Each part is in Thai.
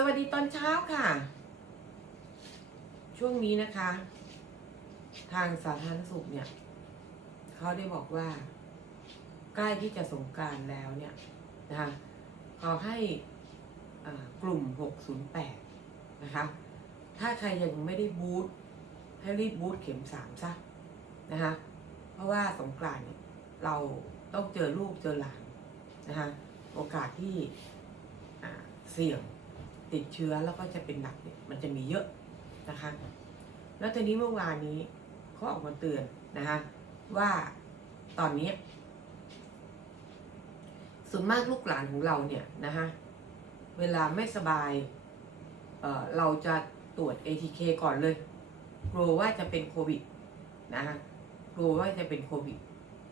สวัสดีตอนเช้าค่ะ ช่วงนี้นะคะ ทางสาธารณสุขเนี่ย เขาได้บอกว่า ใกล้ที่จะสงการแล้วเนี่ยนะคะขอให้กลุ่ม 608 นะคะ ถ้าใครยังไม่ได้บูธให้รีบบูธเข็มสามซะนะคะ เพราะว่าสงกรานต์เนี่ยเราต้องเจอลูกเจอหลานนะคะ โอกาสที่เสี่ยง ติดเชื้อแล้วก็จะเป็นหนักเนี่ยมันจะมีเยอะนะคะ แล้วทีนี้เมื่อวานนี้เขาออกมาเตือนนะคะว่าตอนนี้ส่วนมากลูกหลานของเราเนี่ยนะคะเวลาไม่สบายเเราจะตรวจ ATK ก่อนเลย กลัวว่าจะเป็นโควิดนะคะกลัวว่าจะเป็นโควิด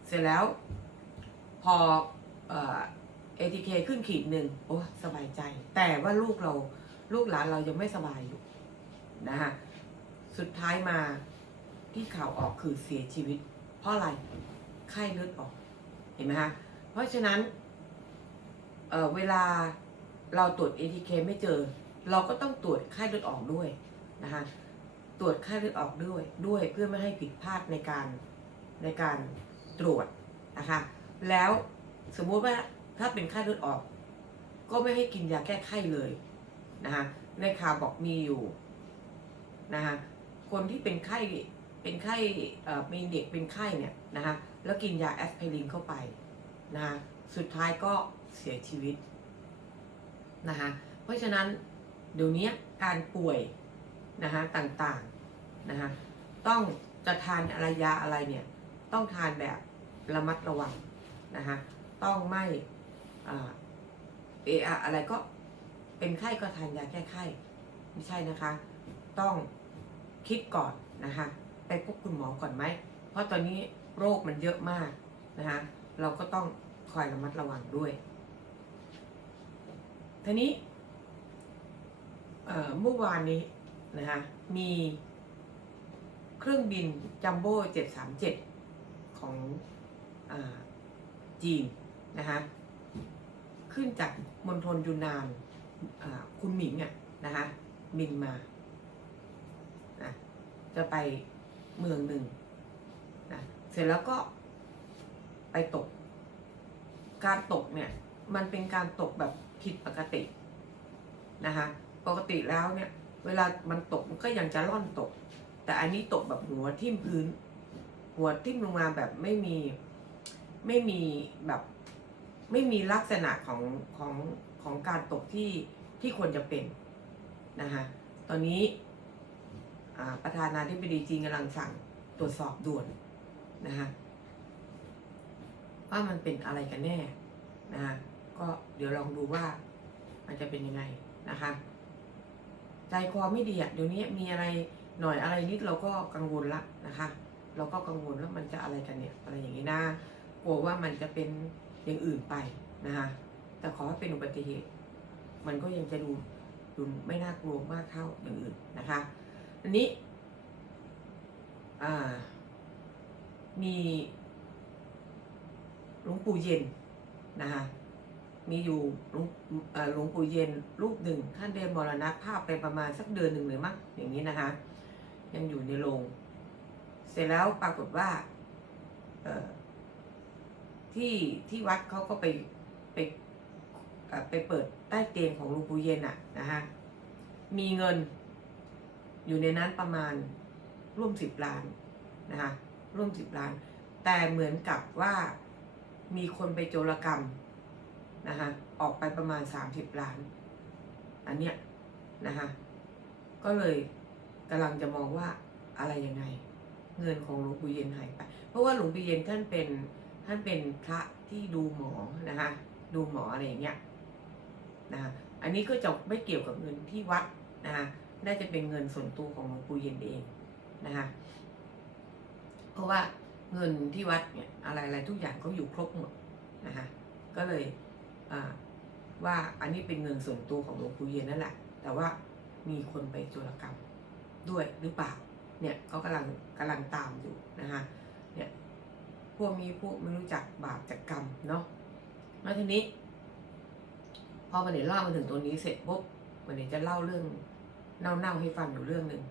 เสร็จแล้วพออ ATK ขึ้นขีดหนึ่งโอ้สบายใจ แต่ว่าลูกเราลูกหลานเรายังไม่สบายอยู่นะคะสุดท้ายมาที่ข่าวออกคือเสียชีวิต เพราะอะไรไข้เลือดออก เห็นไหมคะเพราะฉะนั้นเเวลาเราตรวจ ATK ไม่เจอ เราก็ต้องตรวจไข้เลือดออกด้วยนะคะตรวจไข้เลือดออกด้วยด้วยเพื่อไม่ให้ผิดพลาดในการในการตรวจนะคะแล้วสมมุติว่า ถ้าเป็นไข้เลือดออก ก็ไม่ให้กินยาแก้ไข้เลยนะคะในข่าวบอกมีอยู่นะคะคนที่เป็นไข้เป็นไข้มีเด็กเป็นไข้เนี่ยนะคะแล้วกินยาแอสไพรินเข้าไปนะคะสุดท้ายก็เสียชีวิตนะคะเพราะฉะนั้นเดี๋ยวนี้การป่วยนะคะต่างๆนะคะต้องจะทานอะไรยาอะไรเนี่ยต้องทานแบบระมัดระวังนะคะต้องไม่ เอะอะอะไรก็เป็นไข้ก็ทานยาแก้ไข้ไม่ใช่นะคะ ต้องคิดก่อนนะคะ ไปพบคุณหมอก่อนไหม เพราะตอนนี้โรคมันเยอะมากนะคะ เราก็ต้องคอยระมัดระวังด้วยทีนี้เมื่อวานนี้นะคะมีเครื่องบินจัมโบ้737 ของอจีนนะคะ ขึ้นจากมณฑลยูนนานคุณหมิงอะนะคะบินมานะจะไปเมืองหนึ่งนะเสร็จแล้วก็ไปตก การตกเนี่ยมันเป็นการตกแบบผิดปกตินะคะปกติแล้วเนี่ยเวลามันตกมันก็ยังจะล่อนตก แต่อันนี้ตกแบบหัวทิ่มพื้น หัวทิ่มลงมาแบบไม่มีไม่มีแบบ ไม่มีลักษณะของของของการตกที่ที่ควรจะเป็นนะคะตอนนี้ประธานาธิบดีจีนกำลังสั่งตรวจสอบด่วนนะคะว่ามันเป็นอะไรกันแน่นะคะก็เดี๋ยวลองดูว่ามันจะเป็นยังไงนะคะใจคอไม่ดีอะเดี๋ยวนี้มีอะไรหน่อยอะไรนิดเราก็กังวลละนะคะ เราก็กังวลว่ามันจะอะไรกันเนี่ยอะไรอย่างนี้นะกลัวว่ามันจะเป็น อย่างอื่นไปนะคะแต่ขอให้เป็นอุบัติเหตุ มันก็ยังจะดูดูไม่น่ากลัวมากเท่าอย่างอื่นนะคะอันนี้มีหลวงปู่เย็นนะคะมีอยู่หลวงปู่เย็นรูปหนึ่งท่านได้มรณภาพไปประมาณสักเดือนหนึ่งเลยมั้งอย่างนี้นะคะ ยังอยู่ในโรง เสร็จแล้วปรากฏว่า ที่ที่วัดเขาก็ไปไปไปเปิดใต้เตียงของหลวงปู่เย็นอะนะคะมีเงินอยู่ในนั้นประมาณร่วมสิบล้านนะคะร่วมสิบล้าน แต่เหมือนกับว่ามีคนไปโจรกรรมนะคะออกไปประมาณสามสิบล้าน อันเนี้ยนะคะก็เลยกำลังจะมองว่าอะไรยังไง เงินของหลวงปู่เย็นหายไป เพราะว่าหลวงปู่เย็นท่านเป็น ท่านเป็นพระที่ดูหมอนะคะดูหมออะไรอย่างเงี้ยนะคะอันนี้ก็จะไม่เกี่ยวกับเงินที่วัดนะคะน่าจะเป็นเงินส่วนตัวของหลวงปู่เย็นเองนะคะเพราะว่าเงินที่วัดเนี่ยอะไรอะไรทุกอย่างเขาอยู่ครบหมดนะคะก็เลยว่าอันนี้เป็นเงินส่วนตัวของหลวงปู่เย็นนั่นแหละ แต่ว่ามีคนไปโจรกรรมด้วยหรือเปล่าเนี่ยเขากำลังกำลังตามอยู่นะคะเนี่ย พวกนี้พวกไม่รู้จักบาปจากกรรมเนาะแล้วทีนี้ พอมาเดี๋ยวเล่ามาถึงตัวนี้เสร็จปุ๊บวันนี้จะเล่าเรื่องเน่าๆให้ฟังอยู่เรื่องหนึ่ง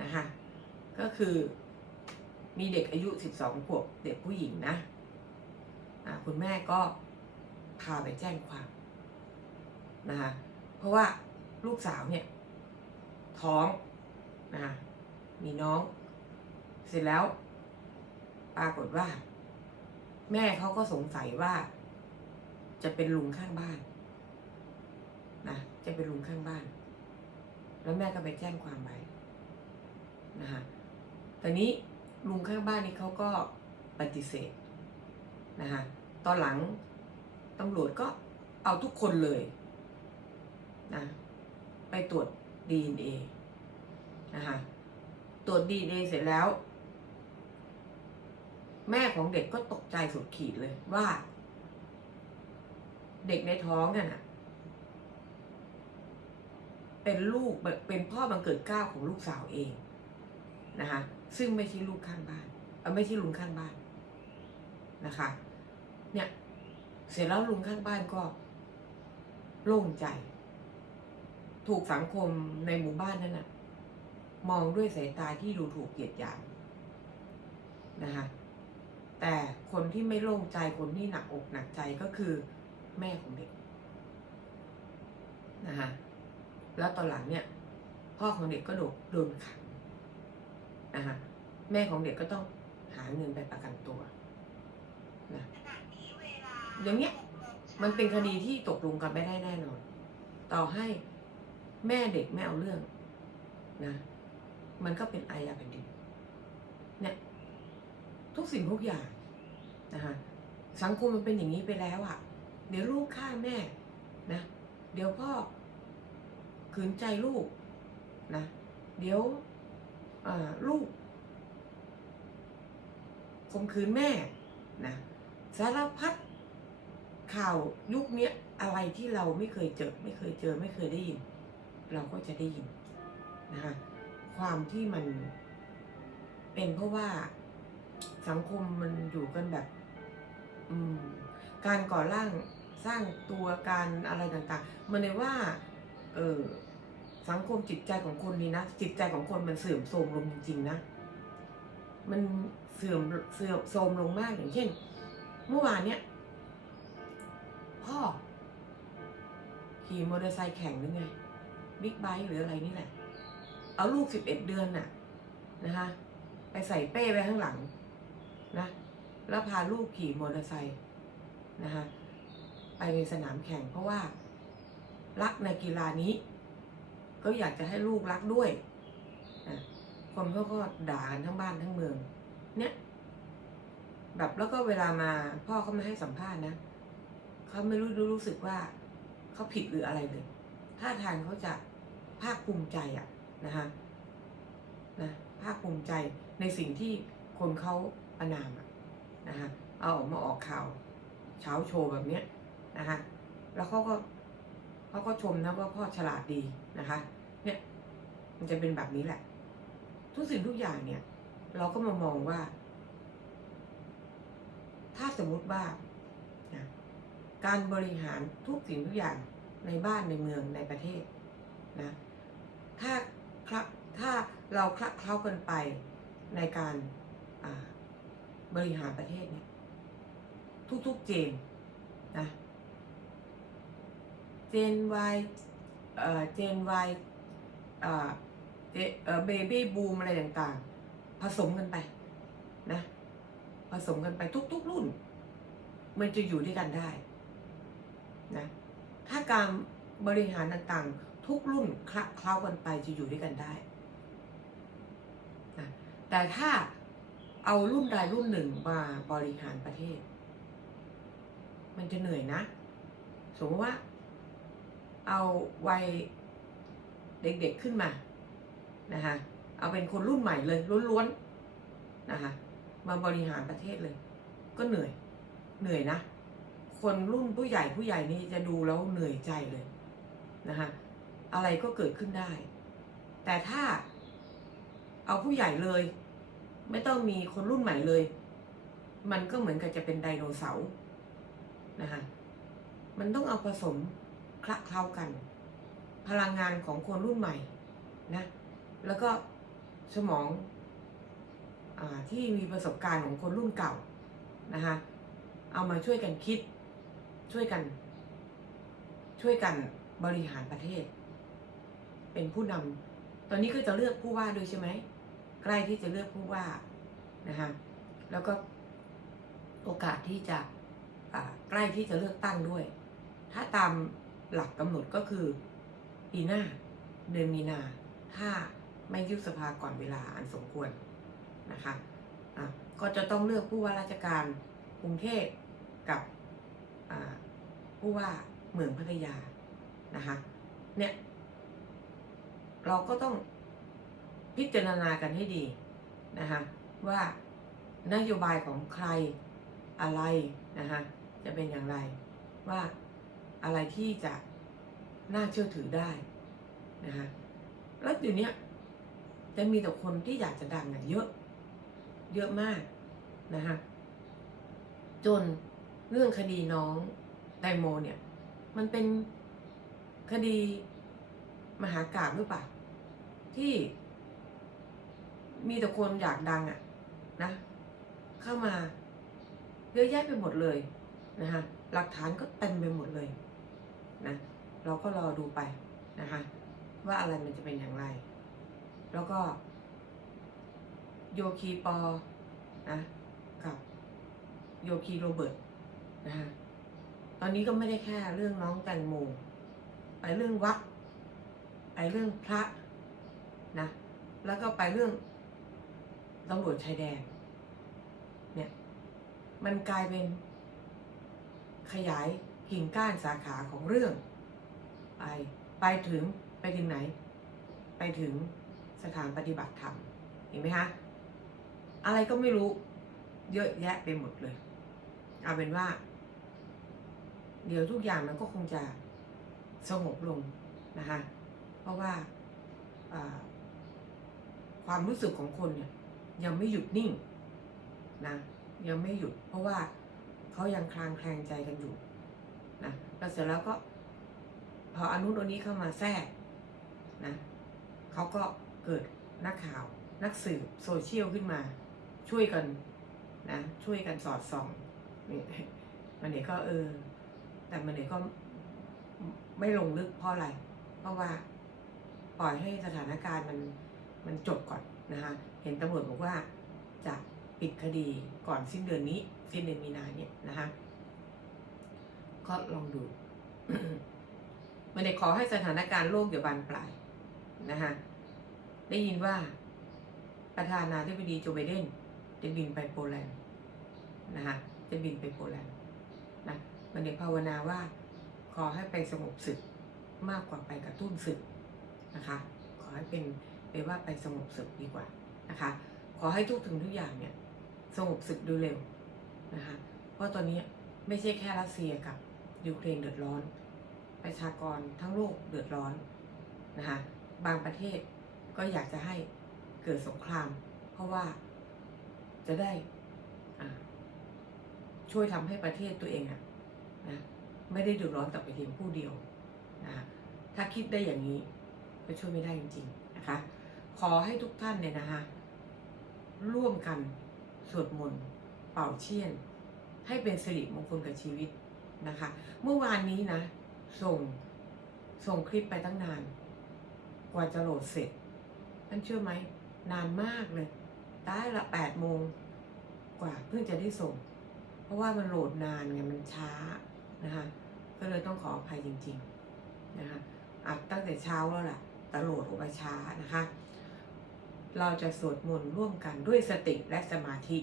นะคะก็คือมีเด็กอายุ12ขวบเด็กผู้หญิงนะะคุณแม่ก็พาไปแจ้งความนะคะเพราะว่าลูกสาวเนี่ย ท้องนะคะมีน้อง เสร็จแล้ว ปรากฏว่า แม่เขาก็สงสัยว่า จะเป็นลุงข้างบ้านนะจะเป็นลุงข้างบ้าน แล้วแม่ก็ไปแจ้งความไว้นะคะตอนนี้ลุงข้างบ้านนี่เขาก็ปฏิเสธนะคะตอนหลังตำรวจก็เอาทุกคนเลยนะไปตรวจ DNA นะคะตรวจ DNA เสร็จแล้ว แม่ของเด็กก็ตกใจสุดขีดเลยว่า เด็กในท้องเนี่ยนะเป็นลูกเป็นพ่อบังเกิดเก้าของลูกสาวเองนะคะซึ่งไม่ใช่ลูกข้างบ้านไม่ใช่ลุงข้างบ้านนะคะ เนี่ยเสร็จแล้วลุงข้างบ้านก็โล่งใจ ถูกสังคมในหมู่บ้านนั้นนะมองด้วยสายตาที่ดูถูกเกียดหยามนะคะ แต่คนที่ไม่โล่งใจคนที่หนักอกหนักใจก็คือแม่ของเด็กนะคะแล้วตอนหลังเนี่ย พ่อของเด็กก็โดนโดนขังนะคะแม่ของเด็กก็ต้องหาเงินไปประกันตัวนะอย่างเงี้ยมันเป็นคดีที่ตกลงกันไม่ได้แน่นอน ต่อให้แม่เด็กไม่เอาเรื่องนะ มันก็เป็นอาญาแผ่นดินเนี่ย ทุกสิ่งทุกอย่างนะคะสังคมมันเป็นอย่างนี้ไปแล้วอะ่ะ เดี๋ยวลูกฆ่าแม่นะ เดี๋ยวพ่อขืนใจลูกนะ เดี๋ยวลูกข่มขืนแม่นะสารพัดข่าวยุคนี้อะไรที่เราไม่เคยเจอ ไม่เคยเจอไม่เคยได้ยิน เราก็จะได้ยินนะคะความที่มันเป็นเพราะว่า สังคมมันอยู่กันแบบ อืม การก่อร่างสร้างตัวการอะไรต่างๆ มันเลยว่า เออสังคมจิตใจของคนนี่นะจิตใจของคนมันเสื่อมโทรมลงจริงๆนะมันเสื่อมเสื่อมโทรมลงมากอย่างเช่น เมื่อวานเนี้ยพ่อขี่มอเตอร์ไซค์แข่งหรือไงบิ๊กไบค์หรืออะไรนี่แหละ เอาลูกสิบเอ็ดเดือนน่ะนะคะไปใส่เป้ไว้ข้างหลัง นะแล้วพาลูกขี่มอเตอร์ไซค์นะคะไปในสนามแข่งเพราะว่า รักในกีฬานี้ ก็อยากจะให้ลูกรักด้วยนะคนเขาก็ด่ากันทั้งบ้านทั้งเมือง เนี่ย แบบแล้วก็เวลามาพ่อเขาไม่ให้สัมภาษณ์นะเขาไม่รู้รู้สึกว่าเขาผิดหรืออะไรเลยท่าทางเขาจะภาคภูมิใจอะนะคะนะภาคภูมิใจในสิ่งที่คนเขา ประนามอะนะคะเอาออกมาออกข่าวเช้าโชว์แบบเนี้ยนะคะแล้วเขาก็เขาก็ชมนะว่าพ่อฉลาดดีนะคะ เนี่ยมันจะเป็นแบบนี้แหละ ทุกสิ่งทุกอย่างเนี่ย เราก็มามองว่า ถ้าสมมติว่านะการบริหารทุกสิ่งทุกอย่างในบ้านในเมืองในประเทศนะถ้าคละถ้าเราคละเคล้ากันไปในการ บริหารประเทศเนี่ย ทุกๆเจนนะเจน Y เอ่อเจน Y เอ่อเอ่อเบบี้บูมอะไรต่างๆ ผสมกันไปนะ ผสมกันไปทุก ๆ รุ่น มันจะอยู่ด้วยกันได้นะถ้าการบริหารต่างๆ ทุกรุ่นคละเคล้ากันไปจะอยู่ด้วยกันได้นะแต่ถ้า เอารุ่นใดรุ่นหนึ่งมาบริหารประเทศ มันจะเหนื่อยนะ สมมติว่า เอาวัยเด็กๆขึ้นมานะคะเอาเป็นคนรุ่นใหม่เลยล้วนๆนะคะมาบริหารประเทศเลย ก็เหนื่อย เหนื่อยนะ คนรุ่นผู้ใหญ่ผู้ใหญ่นี่จะดูแล้วเหนื่อยใจเลยนะคะอะไรก็เกิดขึ้นได้ แต่ถ้าเอาผู้ใหญ่เลย ไม่ต้องมีคนรุ่นใหม่เลย มันก็เหมือนกับจะเป็นไดโนเสาร์นะคะมันต้องเอาผสมคละเคล้ากัน พลังงานของคนรุ่นใหม่นะแล้วก็สมองอที่มีประสบการณ์ของคนรุ่นเก่านะคะเอามาช่วยกันคิดช่วยกัน ช่วยกันบริหารประเทศ เป็นผู้นำตอนนี้ก็จะเลือกผู้ว่าด้วยใช่ไหม ใกล้ที่จะเลือกผู้ว่านะคะแล้วก็โอกาสที่จะใกล้ที่จะเลือกตั้งด้วย ถ้าตามหลักกำหนดก็คือปีหน้าเดือนมีนาถ้าไม่ยุบสภาก่อนเวลาอันสมควรนะคะะก็จะต้องเลือกผู้ว่าราชการกรุงเทพกับผู้ว่าเมืองพัทยานะคะเนี่ยเราก็ต้อง พิจารณากันให้ดีนะคะว่านโยบายของใครอะไรนะคะจะเป็นอย่างไรว่าอะไรที่จะน่าเชื่อถือได้นะคะแล้วเดี๋ยวนี้จะมีแต่คนที่อยากจะดังอะเยอะเยอะมากนะคะจนเรื่องคดีน้องแตโมเนี่ย มันเป็นคดีมหากราบหรือเปล่าที่ มีแต่คนอยากดังอะนะ เข้ามาเยอะแยะไปหมดเลยนะคะหลักฐานก็เต็มไปหมดเลยนะเราก็รอดูไปนะคะว่าอะไรมันจะเป็นอย่างไร แล้วก็ โยคีปอนะกับโยคีโรเบิร์ตนะคะตอนนี้ก็ไม่ได้แค่เรื่องน้องแตงโมไปเรื่องวัด ไปเรื่องพระนะแล้วก็ไปเรื่อง ตำรวจชายแดน เนี่ย มันกลายเป็นขยายกิ่งก้านสาขาของเรื่อง ไปไปถึงไปถึงไหน ไปถึงสถานปฏิบัติธรรมเห็นไหมคะอะไรก็ไม่รู้เยอะแยะไปหมดเลย เอาเป็นว่า เดี๋ยวทุกอย่างมันก็คงจะสงบลงนะคะเพราะว่าอ่าความรู้สึกของคนเนี่ย ยังไม่หยุดนิ่งนะยังไม่หยุด เพราะว่าเขายังคลางแคลงใจกันอยู่นะแล้วเสร็จแล้วก็ พออนุนนนี้เข้ามาแทรกนะเขาก็เกิดนักข่าว นักสืบโซเชียลขึ้นมา ช่วยกันนะช่วยกันสอดส่องนี่มันเนี่ยก็เออ แต่มันเนี่ยก็ไม่ลงลึกเพราะอะไร เพราะว่าปล่อยให้สถานการณ์มันมันจบก่อนนะคะ ห็นตำรวจบอกว่าจะปิดคดีก่อนสิ้นเดือนนี้ สิ้นเดือนมีนาเนี่ยนะคะก็ลองดูมันเนี่ยขอให้สถานการณ์โลกอย่าบานปลายนะคะได้ยินว่าประธานาธิบดีโจไบเดนจะบินไปโปแลนด์นะคะจะบินไปโปแลนด์นะมันเนี่ยภาวนาว่า ขอให้ไปสงบศึกมากกว่าไปกระตุ้นศึกนะคะ ขอให้เป็นเป็นว่าไปสงบศึกดีกว่า นะคะ ขอให้ทุกถึงทุกอย่างเนี่ยสงบศึกโดยเร็วนะคะ เพราะตอนนี้ไม่ใช่แค่รัสเซียกับยูเครนเดือดร้อน ประชากรทั้งโลกเดือดร้อนนะคะบางประเทศก็อยากจะให้เกิดสงคราม เพราะว่าจะได้ช่วยทำให้ประเทศตัวเองอะนะไม่ได้เดือดร้อนแต่ไปเพียงผู้เดียวนะะถ้าคิดได้อย่างนี้ก็ช่วยไม่ได้จริงๆนะคะ ขอให้ทุกท่านเนี่ยนะคะ ร่วมกันสวดมนต์เป่าเชี่ยน ให้เป็นสิริมงคลกับชีวิตนะคะ เมื่อวานนี้นะ ส่งส่งคลิปไปตั้งนาน กว่าจะโหลดเสร็จท่านเชื่อไหม นานมากเลยตายละแปดโมงกว่าเพิ่งจะได้ส่ง เพราะว่ามันโหลดนานไงมันช้านะคะก็เลยต้องขออภัยจริงๆนะคะอัดตั้งแต่เช้าแล้วล่ะแต่โหลดออกมาช้านะคะ เราจะสวดมนต์ร่วมกันด้วยสติและสมาธิ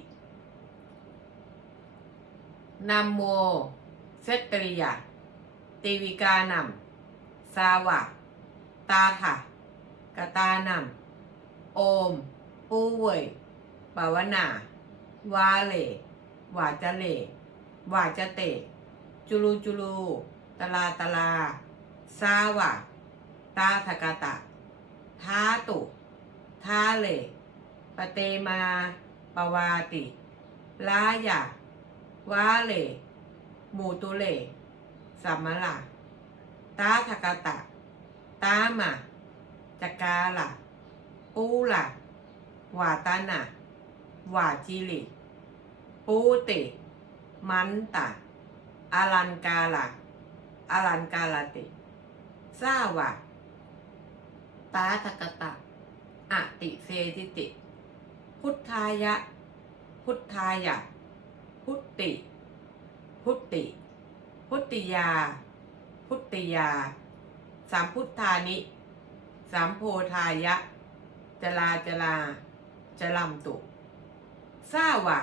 นะโมเซตตริยาตีวิกานำสาวะ ตาถะกตานำโอม ปูเวยปาวนา วาเล วาจะเล วาจะเต จุลูจุลู ตลาตลา สาวะ ตาทกตะทาตุ ทาเลปเตมาปวาติลายะวาเลมูตุเลสัมมะลาตาทกตะตตามาจักาละปูละวาตานะวาจิลิปูติมันตะอารันกาละอารันกาลาติซาวะตาทกตะ อติเซติติ พุทธายะ พุทธายะ พุตติ พุตติ พุตติยา พุตติยา สามพุทธานิ สามโพธายะ จลาจลาจลัมตุซาวะ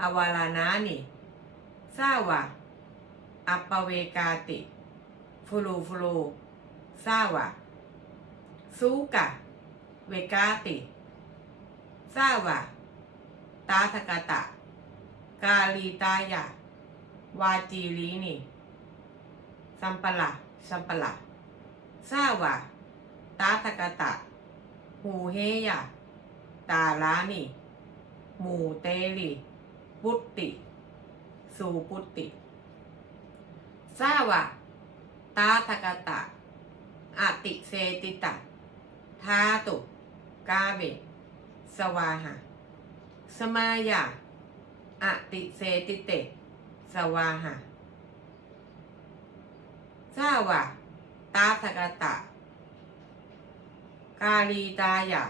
อวาลานานิซาวะอัปเวกาติฟลูฟลูซาวะสูกะ เวกาติซาวะตาทกตะ กาลีตายะ วาจีลีนิสัมปะละสัมปะละซาวะตาทกตะ หูเฮยะ ตาลานิหมูเตลิปุตติ สูปุตติซาวะตาทกตะ อติเซติตะ ทาตุ กาเบสวาหะ สมายาอติเซติเต สวาหะซาวะตาทกตะ กาลีตายะ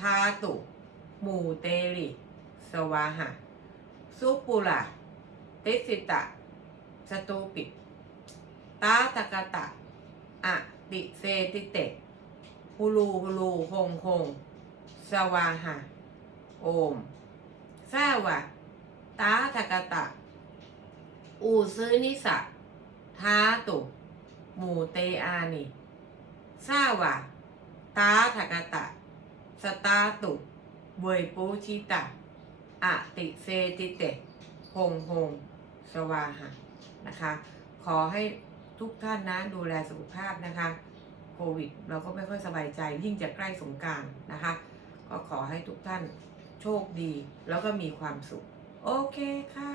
ทาตุมูเตลิ สวาหะ สุปุระติสิตะ สตูปิตาตะกะตะอะติเซติเตฮูลูฮูลูฮงฮง สวาหะ โอมซาวะตาตะกะตะ อูซื้อนิสะทาตุ หมูเตอานิซาวะตาทกะตะ สตาตุเวยปูชิตะอะติเซติเตฮงฮงสวาหะนะคะ ขอให้ทุกท่านนะดูแลสุขภาพนะคะ โควิด เราก็ไม่ค่อยสบายใจยิ่งจะใกล้สงการนะคะ ก็ขอให้ทุกท่านโชคดี แล้วก็มีความสุข โอเคค่ะ